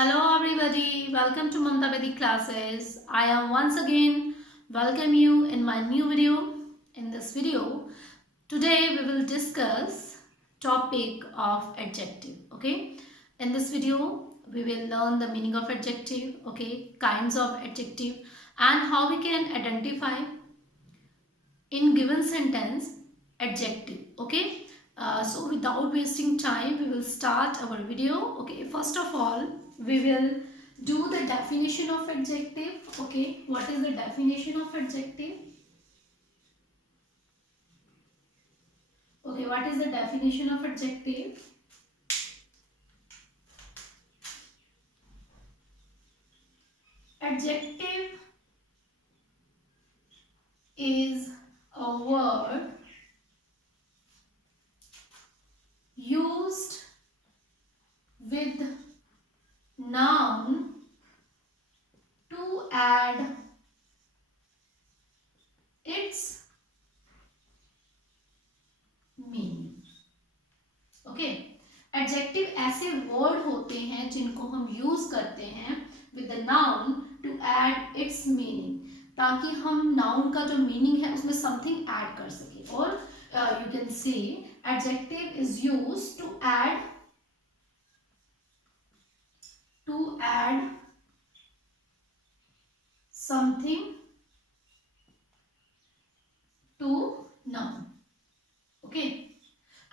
Hello everybody, welcome to Mamta Vedic classes. I am once again welcome you in my new video. In this video, today we will discuss topic of adjective. Okay, in this video we will learn the meaning of adjective. Okay, kinds of adjective and how we can identify in given sentence adjective. Okay, so without wasting time we will start our video. Okay, first of all we will do the definition of adjective. Okay, what is the definition of adjective? Okay, what is the definition of adjective? Adjective is a word used with noun to add its meaning. Okay, adjective ऐसे word होते हैं जिनको हम use करते हैं with the noun to add its meaning, ताकि हम नाउन का जो मीनिंग है उसमें समथिंग ऐड कर सके. और you can see adjective is use to add something to noun. Okay,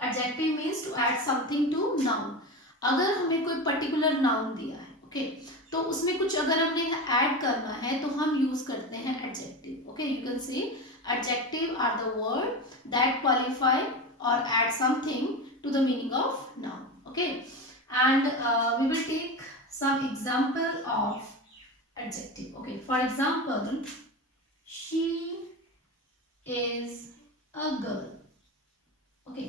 adjective means to add something to noun. अगर हमें कोई पर्टिकुलर नाउन दिया है, ओके, तो उसमें कुछ अगर हमने ऐड करना है तो हम यूज करते हैं adjective. Okay, you can see adjective are the word that qualify और add something to the meaning of noun. Okay, and we will take some example of adjective. Okay, for example, she is a girl. Okay,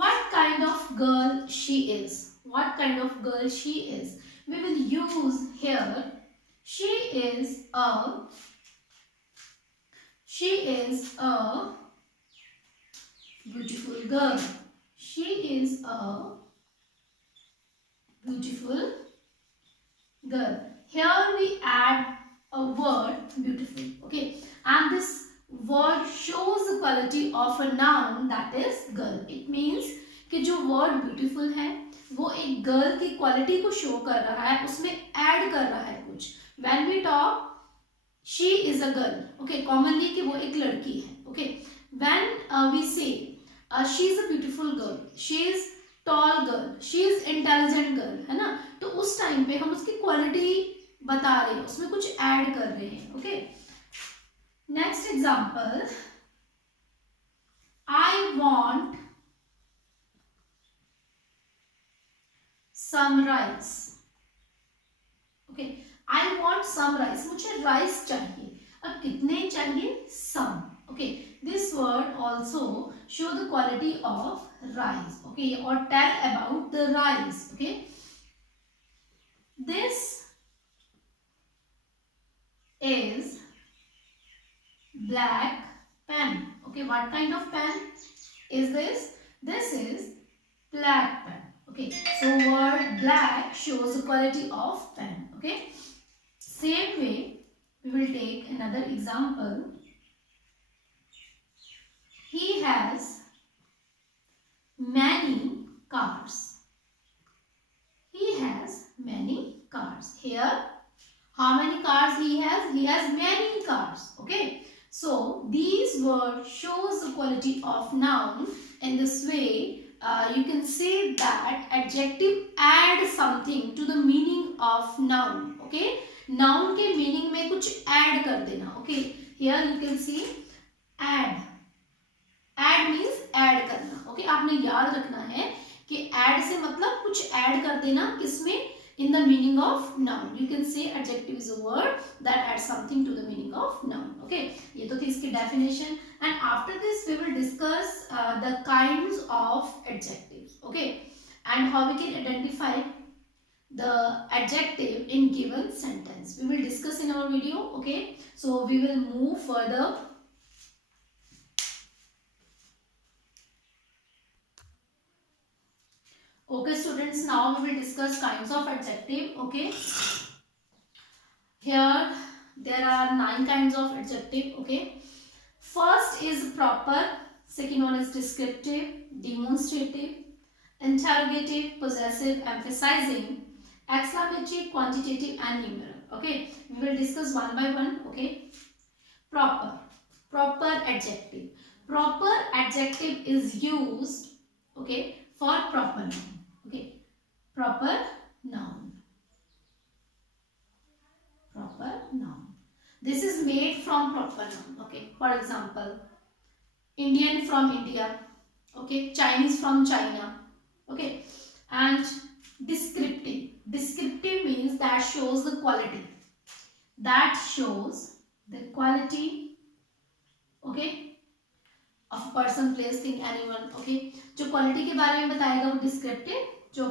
what kind of girl she is? What kind of girl she is? We will use here she is a beautiful girl. She is a beautiful girl. Here we add a word beautiful. Okay, and this word shows the quality of a noun, that is girl. It means कि जो word beautiful है वो एक girl की quality को show कर रहा है, उसमें add कर रहा है कुछ. When we talk she is a girl, okay, commonly कि वो एक लड़की है. Okay, when we say she is a beautiful girl, she is tall girl, she is intelligent girl, है ना, तो उस टाइम पे हम उसकी क्वालिटी बता रहे हैं, उसमें कुछ ऐड कर रहे हैं. Okay, next example, I want some rice. Okay, I want some rice, मुझे राइस चाहिए. अब कितने चाहिए? Some. Okay, this word also show the quality of rice. Okay, or tell about the rice. Okay, this is black pen. Okay, what kind of pen is this? This is black pen. Okay, so word black shows the quality of pen. Okay, same way we will take another example. He has many cars. He has many cars. Here, how many cars he has? He has many cars. Okay, so these words shows the quality of noun. In this way, you can say that adjective add something to the meaning of noun. Okay, noun के meaning में कुछ add कर देना. Okay, here you can see add. Add means add करना. Okay, आपने याद रखना है कि ऐड से मतलब कुछ ऐड कर देना, किसमें? In the meaning of noun. You can say adjective is a word that add something to the meaning of noun. Okay, ये तो थी इसकी definition. And after this we will discuss the kinds of adjectives. Okay, and how we can identify the adjective in given sentence. We will discuss in our video. Okay, so we will move further. Okay, students. students, now we will discuss kinds of adjective. Okay, here there are 9 kinds of adjective. Okay, first is proper, second one is descriptive, demonstrative, interrogative, possessive, emphasizing, exclamatory, quantitative, and numeral. Okay, we will discuss one by one. Okay, proper. Proper adjective. Proper adjective is used, okay, for proper noun. Okay, proper noun. Proper noun. This is made from proper noun. Okay, for example, Indian from India. Okay, Chinese from China. Okay, and descriptive. Descriptive means that shows the quality. That shows the quality. Okay, of person, place, thing, anyone. Okay, जो क्वालिटी के बारे में बताएगा वो डिस्क्रिप्टिव, जो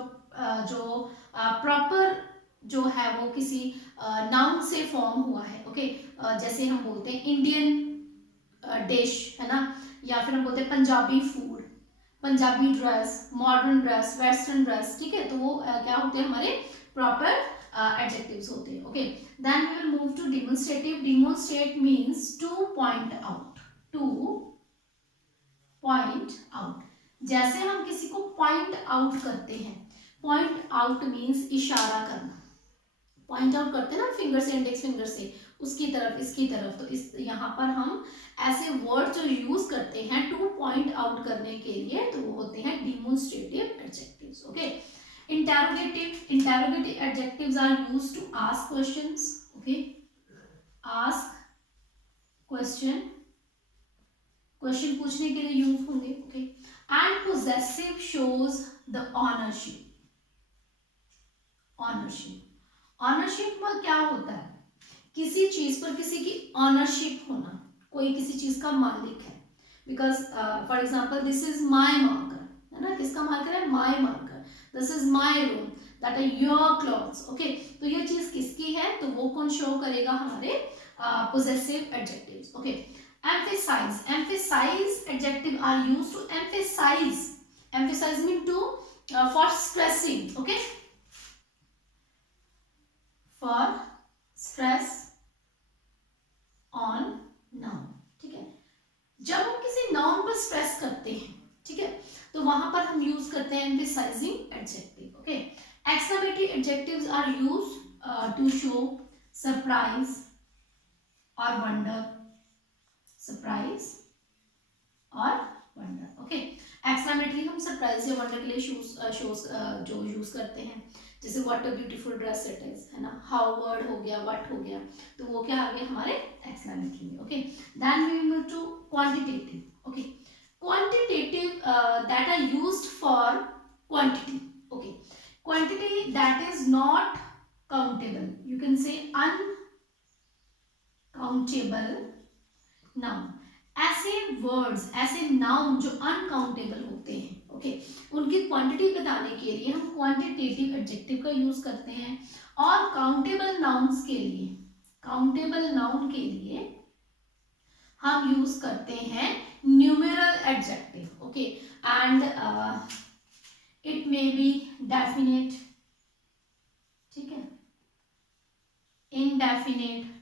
प्रॉपर जो है वो किसी नाउन से फॉर्म हुआ है. ओके, जैसे हम बोलते हैं इंडियन डिश, है ना, या फिर हम बोलते हैं पंजाबी फूड, Punjabi dress, modern dress, western dress. ठीक है, तो वो क्या होते हैं, हमारे प्रॉपर एडजेक्टिव्स होते हैं. Okay, then we will move to demonstrative. Demonstrate means to point out. To point out. जैसे हम किसी को पॉइंट आउट करते हैं, पॉइंट आउट मीन्स इशारा करना. पॉइंट आउट करते हैं ना फिंगर से, इंडेक्स फिंगर से, उसकी तरफ, इसकी तरफ. तो इस यहाँ पर हम ऐसे वर्ड जो यूज करते हैं टू पॉइंट आउट करने के लिए, तो वो होते हैं demonstrative adjectives. Okay, interrogative. Interrogative adjectives are used to ask questions. Okay, ask question, question पूछने के लिए यूज होंगे. Okay, and possessive shows the ownership. Ownership, ownership में क्या होता है, किसी चीज पर किसी की ऑनरशिप होना, कोई किसी चीज का मालिक है. Because for example, this is my marker, है ना, किसका मार्कर है, my marker. This is my room, that are your clothes. Okay, तो ये चीज किसकी है, तो वो कौन शो करेगा, हमारे possessive adjectives. Okay, emphasize. Emphasize adjective are used to emphasize. Emphasize mean to for stressing. Okay, for stress on noun. ठीक है, जब हम किसी नाउन पर स्ट्रेस करते हैं, ठीक है, तो वहां पर हम यूज करते हैं emphasizing adjective. Okay, exclamatory adjectives are used to show surprise or wonder. Surprise और वंडर. ओके, एक्सक्लेमेटरी हम सरप्राइज या वंडर के लिए जो यूज करते हैं, जैसे what a beautiful dress it is, है ना, हाउ वर्ड हो गया, व्हाट हो गया, तो वो क्या आ गया हमारे एक्सक्लेमेटरी में. Okay, then we will move to quantitative. Okay, quantitative that are used for quantity. Okay, quantity that is not countable, you can say uncountable noun. ऐसे वर्ड्स, ऐसे नाउन जो अनकाउंटेबल होते हैं, ओके, उनकी क्वांटिटी बताने के लिए हम क्वांटिटेटिव एडजेक्टिव का यूज करते हैं. और काउंटेबल नाउन्स के लिए, काउंटेबल नाउन के लिए हम यूज करते हैं numeral adjective. Okay, and it may be definite, ठीक है, इनडेफिनेट.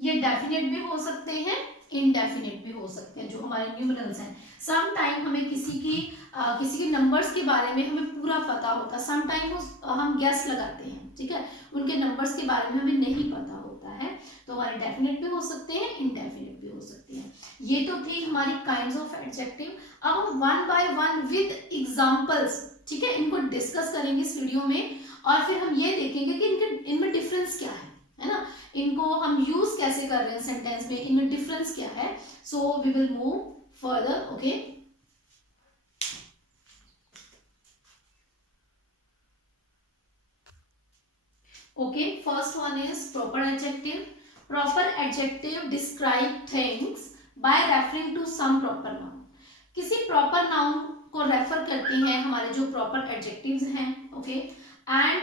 ये डेफिनेट भी हो सकते हैं, इनडेफिनेट भी हो सकते हैं, जो हमारे न्यूमरल्स हैं. सम टाइम हमें किसी की नंबर्स के बारे में हमें पूरा पता होता है, सम टाइम हम गैस लगाते हैं, ठीक है, उनके नंबर्स के बारे में हमें नहीं पता होता है, तो हमारे डेफिनेट भी हो सकते हैं, इनडेफिनेट भी हो सकते हैं. ये तो थी हमारी काइंड्स ऑफ एडजेक्टिव. अब हम one by one with examples, ठीक है, इनको डिस्कस करेंगे इस वीडियो में, और फिर हम ये देखेंगे कि इनमें डिफरेंस क्या है ना, इनको हम यूज कैसे कर रहे हैं सेंटेंस में, इनमें डिफरेंस क्या है. So we will move further. Okay, okay, first one is proper adjective. Proper adjective describe things by referring to some proper noun. किसी प्रॉपर नाउन को रेफर करती हैं हमारे जो प्रॉपर एडजेक्टिव्स हैं. Okay, and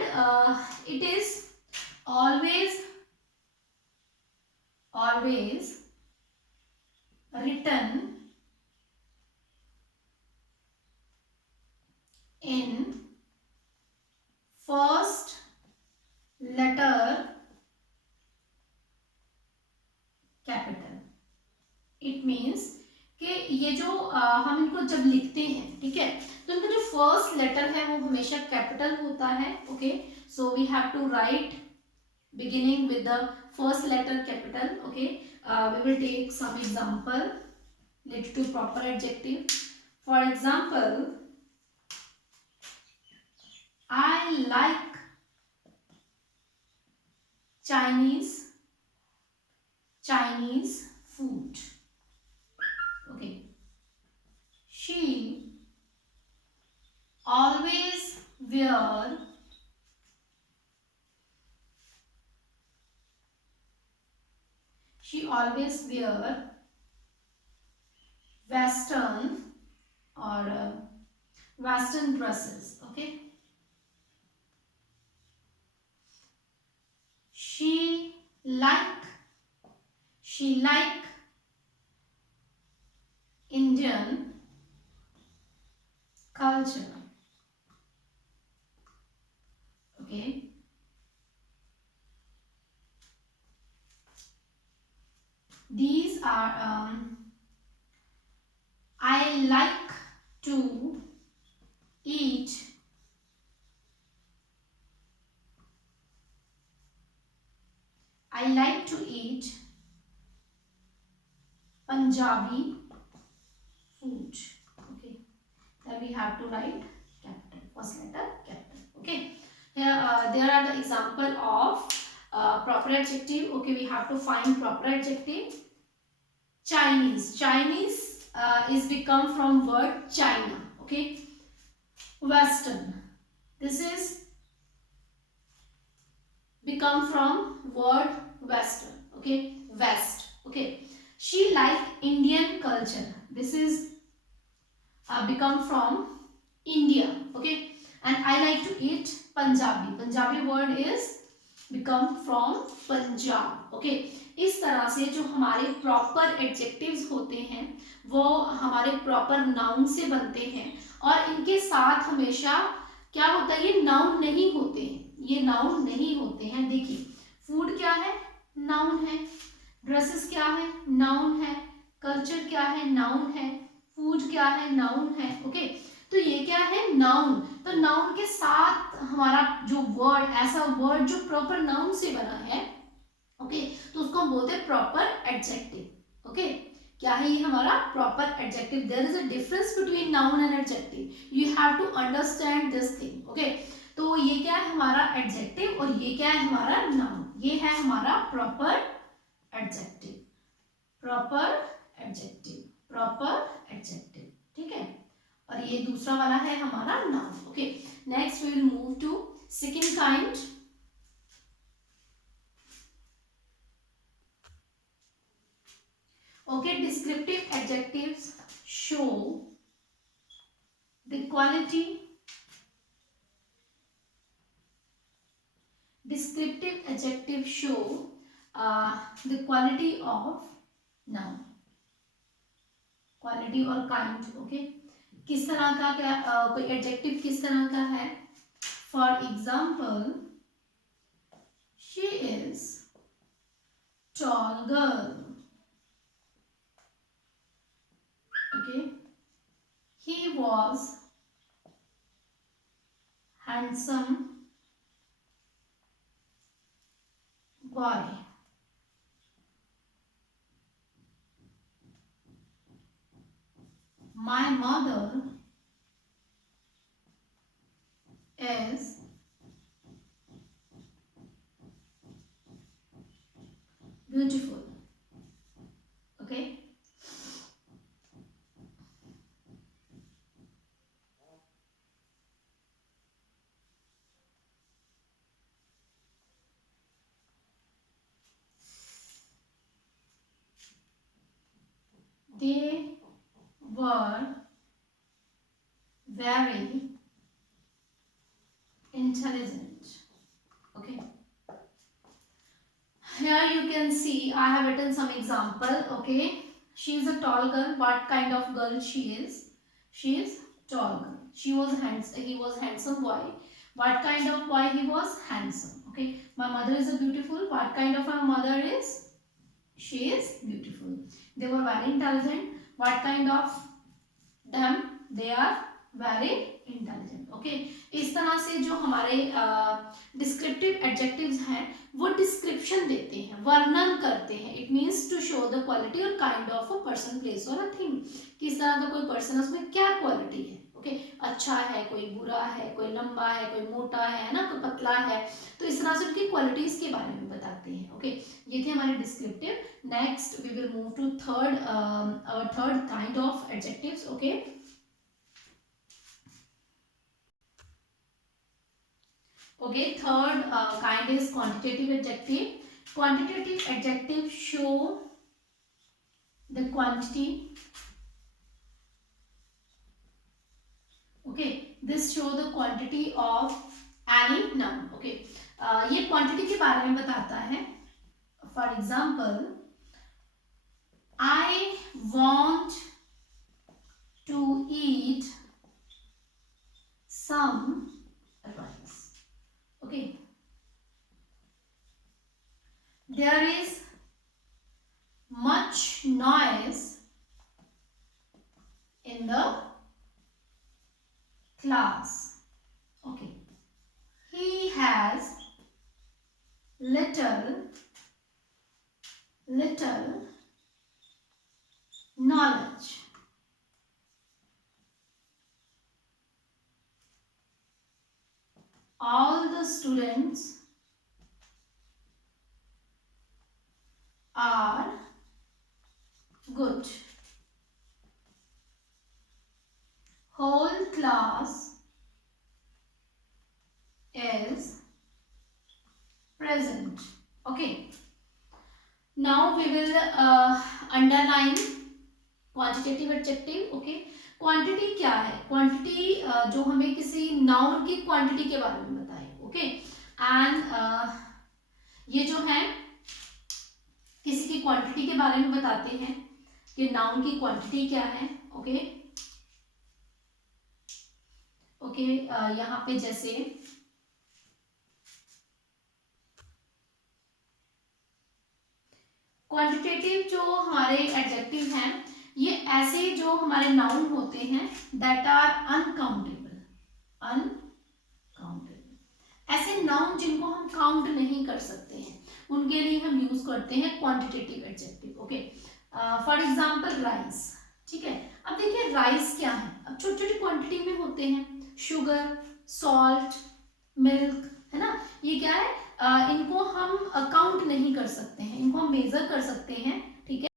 it is always written in first letter capital. It means कि ये जो हम इनको जब लिखते हैं, ठीक है, तो इनका जो फर्स्ट लेटर है वो हमेशा कैपिटल होता है. Okay, so we have to write beginning with the first letter capital. Okay, we will take some example related to proper adjective. For example, I like Chinese food. Okay, she always wear western or western dresses. Okay, she like Indian culture. Okay, these are I like to eat Punjabi food. Okay, then we have to write capital, first letter capital. Okay, here there are the example of proper adjective. Okay, we have to find proper adjective. Chinese is become from word China. Okay, western, this is become from word western. Okay, west. Okay, she like Indian culture, this is become from India. Okay, and I like to eat Punjabi word is become from Punjab. Okay, इस तरह से जो हमारे proper adjectives होते हैं वो हमारे proper noun से बनते हैं और इनके साथ हमेशा क्या होता है, ये नाउन नहीं होते हैं, ये नाउन नहीं होते हैं. देखिए, फूड क्या है, नाउन है. ड्रेसेस क्या है, नाउन है. कल्चर क्या है, नाउन है. फूड क्या है, नाउन है. ओके, तो ये क्या है, नाउन. तो नाउन के साथ हमारा जो वर्ड, ऐसा वर्ड जो प्रॉपर नाउन से बना है, ओके, तो उसको हम बोलते हैं प्रॉपर एडजेक्टिव. ओके, क्या है ये हमारा proper adjective. There is a difference between noun and adjective, you have to understand this thing. Okay, तो ये क्या है हमारा एडजेक्टिव और ये क्या है हमारा नाउन. ये है हमारा प्रॉपर एडजेक्टिव. ठीक है, और ये दूसरा वाला है हमारा noun. Okay, next we will move to second kind. Okay, descriptive adjectives show the quality. Descriptive adjectives show the quality of noun. Quality और kind. Okay, किस तरह का क्या कोई adjective किस तरह का है. For example, she is tall girl. Okay, he was handsome boy. My mother is beautiful. Okay, they were very intelligent. Okay, here you can see I have written some example. Okay, she is a tall girl. What kind of girl she is? She is tall girl. he was handsome boy. What kind of boy he was? Handsome. Okay. My mother is a beautiful. What kind of a mother is? She is beautiful. They were very intelligent. What kind of them? They are very intelligent. Okay. इस तरह से जो हमारे descriptive adjectives हैं वो डिस्क्रिप्शन देते हैं, वर्णन करते हैं. It means to show the quality और kind of a person, place और अ थिंग. किस तरह का कोई पर्सन, उसमें क्या क्वालिटी है. ओके. अच्छा है, कोई बुरा है, कोई लंबा है, कोई मोटा है ना, कोई पतला है. तो इस तरह से उनकी क्वालिटीज के बारे में बताते हैं. ओके. ये थे हमारे descriptive. Next we will move to third kind of adjectives. Okay. Okay, third kind is quantitative adjective. Quantitative adjective show the quantity. Okay, this show the quantity of any noun. Okay, ये quantity के बारे में बताता है. For example, I want to eat some rice. Okay. There is much noise in the class. Okay. He has little knowledge. All the students are good. Whole class is present. Okay. Now we will underline quantitative adjective. Okay. Quantity क्या है? क्वांटिटी जो हमें किसी नाउन की क्वांटिटी के बारे में बताए. ओके. एंड ये जो है किसी की क्वांटिटी के बारे में बताते हैं कि नाउन की क्वांटिटी क्या है. ओके. ओके. यहाँ पे जैसे क्वांटिटेटिव जो हमारे एडजेक्टिव हैं ये ऐसे जो हमारे नाउन होते हैं दैट आर अनकाउंटेबल. ऐसे नाउन जिनको हम काउंट नहीं कर सकते हैं उनके लिए हम यूज करते हैं quantitative adjective. Okay. For example rice. ठीक है. अब देखिए राइस क्या है. अब छोटी छोटी क्वांटिटी में होते हैं. शुगर, सॉल्ट, मिल्क, है ना. ये क्या है, इनको हम काउंट नहीं कर सकते हैं, इनको हम मेजर कर सकते हैं. ठीक है.